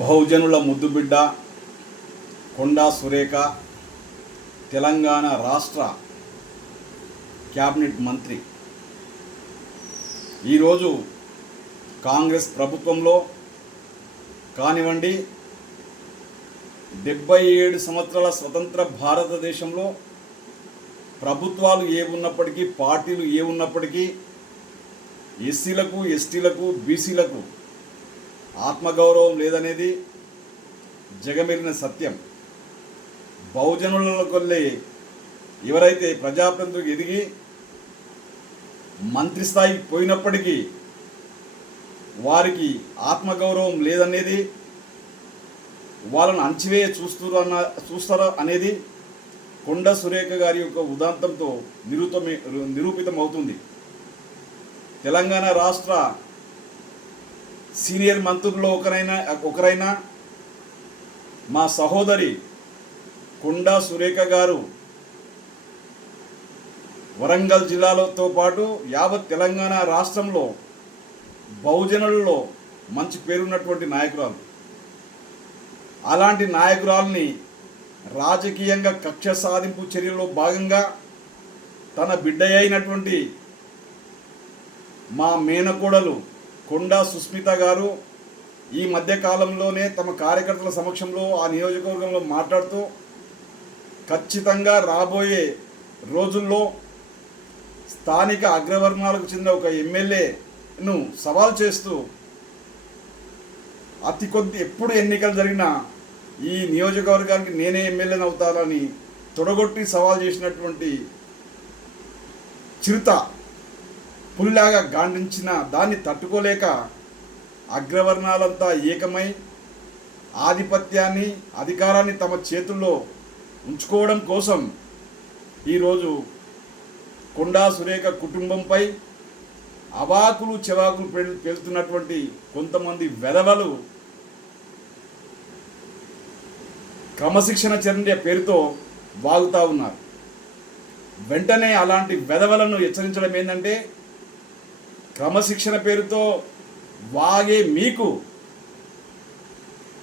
బహుజనుల ముద్దుబిడ్డ కొండా సురేఖ తెలంగాణ రాష్ట్ర క్యాబినెట్ మంత్రి ఈరోజు కాంగ్రెస్ ప్రభుత్వంలో కానివ్వండి 77 సంవత్సరాల స్వతంత్ర భారతదేశంలో ప్రభుత్వాలు ఏ ఉన్నప్పటికీ పార్టీలు ఏ ఉన్నప్పటికీ ఎస్సీలకు ఎస్టీలకు బీసీలకు ఆత్మగౌరవం లేదనేది జగమెరిగిన సత్యం. బహుజనులకొల్లే ఎవరైతే ప్రజాప్రతినిధులకు ఎదిగి మంత్రి స్థాయికి పోయినప్పటికీ వారికి ఆత్మగౌరవం లేదనేది, వాళ్ళను అంచివేయ చూస్తారా అనేది కొండా సురేఖ గారి యొక్క ఉదాంతంతో నిరూపితమవుతుంది. తెలంగాణ రాష్ట్ర సీనియర్ మంత్రుల్లో ఒకరైన మా సహోదరి కొండా సురేఖ గారు వరంగల్ జిల్లాలతో పాటు యావత్ తెలంగాణ రాష్ట్రంలో బహుజనులలో మంచి పేరున్నటువంటి నాయకురాలు. అలాంటి నాయకురాల్ని రాజకీయంగా కక్ష సాధింపు చర్యల్లో భాగంగా తన బిడ్డ అయినటువంటి మా మేనకోడలు కొండా సుస్మిత గారు ఈ మధ్యకాలంలోనే తమ కార్యకర్తల సమక్షంలో ఆ నియోజకవర్గంలో మాట్లాడుతూ ఖచ్చితంగా రాబోయే రోజుల్లో స్థానిక అగ్రవర్ణాలకు చెందిన ఒక ఎమ్మెల్యేను సవాల్ చేస్తూ అతి కొద్ది ఎప్పుడు ఎన్నికలు జరిగినా ఈ నియోజకవర్గానికి నేనే ఎమ్మెల్యేని అవుతానని తొడగొట్టి సవాల్ చేసినటువంటి చిరుత పులిలాగా గాండించిన దాన్ని తట్టుకోలేక అగ్రవర్ణాలంతా ఏకమై ఆధిపత్యాన్ని అధికారాన్ని తమ చేతుల్లో ఉంచుకోవడం కోసం ఈరోజు కొండా సురేఖ కుటుంబంపై అవాకులు చెవాకులు పెళ్తున్నటువంటి కొంతమంది వెధవలు క్రమశిక్షణ చర్య పేరుతో వాగుతూ ఉన్నారు. వెంటనే అలాంటి వెధవలను హెచ్చరించడం ఏంటంటే, క్రమశిక్షణ పేరుతో వాగే మీకు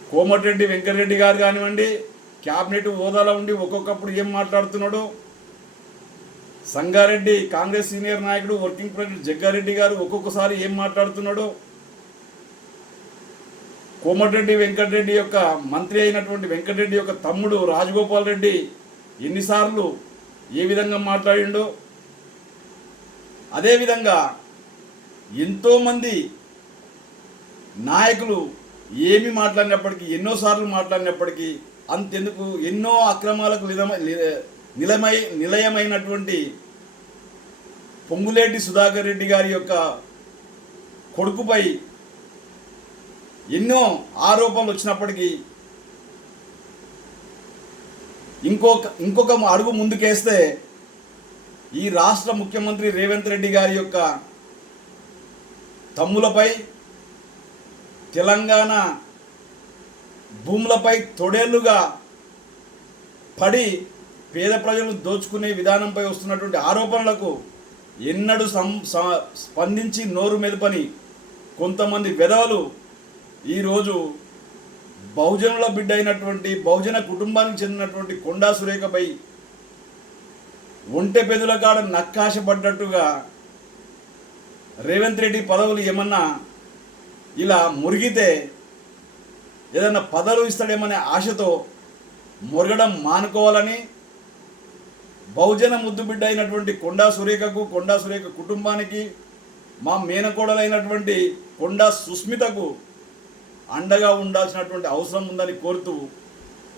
కోమటిరెడ్డి వెంకటరెడ్డి గారు కానివ్వండి, క్యాబినెట్ హోదాలో ఉండి ఒక్కొక్కప్పుడు ఏం మాట్లాడుతున్నాడో, సంగారెడ్డి కాంగ్రెస్ సీనియర్ నాయకుడు వర్కింగ్ ప్రెసిడెంట్ జగ్గారెడ్డి గారు ఒక్కొక్కసారి ఏం మాట్లాడుతున్నాడో, కోమటిరెడ్డి వెంకటరెడ్డి యొక్క మంత్రి అయినటువంటి వెంకటరెడ్డి యొక్క తమ్ముడు రాజగోపాల్ రెడ్డి ఎన్నిసార్లు ఏ విధంగా మాట్లాడిండో, అదేవిధంగా ఎంతోమంది నాయకులు ఏమి మాట్లాడినప్పటికీ, ఎన్నోసార్లు మాట్లాడినప్పటికీ అంతెందుకు ఎన్నో అక్రమాలకు నిలయమైనటువంటి పొంగులేటి సుధాకర్ రెడ్డి గారి యొక్క కొడుకుపై ఎన్నో ఆరోపణలు వచ్చినప్పటికీ ఇంకొక అడుగు ముందుకేస్తే ఈ రాష్ట్ర ముఖ్యమంత్రి రేవంత్ రెడ్డి గారి యొక్క తమ్ములపై, తెలంగాణ భూములపై తొడేళ్లుగా పడి పేద ప్రజలు దోచుకునే విధానంపై వస్తున్నటువంటి ఆరోపణలకు ఎన్నడూ స్పందించి నోరు మెదపని కొంతమంది వెధవలు ఈరోజు బహుజనుల బిడ్డ అయినటువంటి బహుజన కుటుంబానికి చెందినటువంటి కొండా సురేఖపై ఒంటె పెదుల కాడ నక్కాశపడ్డట్టుగా రేవంత్ రెడ్డి పదవులు ఏమన్నా ఇలా మురిగితే ఏదన్నా పదవులు ఇస్తాడేమనే ఆశతో మురగడం మానుకోవాలని బహుజన ముద్దుబిడ్డ అయినటువంటి కొండా సురేఖకు, కొండా సురేఖ కుటుంబానికి, మా మేనకోడలైనటువంటి కొండా సుస్మితకు అండగా ఉండాల్సినటువంటి అవసరం ఉందని కోరుతూ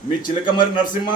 మీ చిలకమర్రి నరసింహ.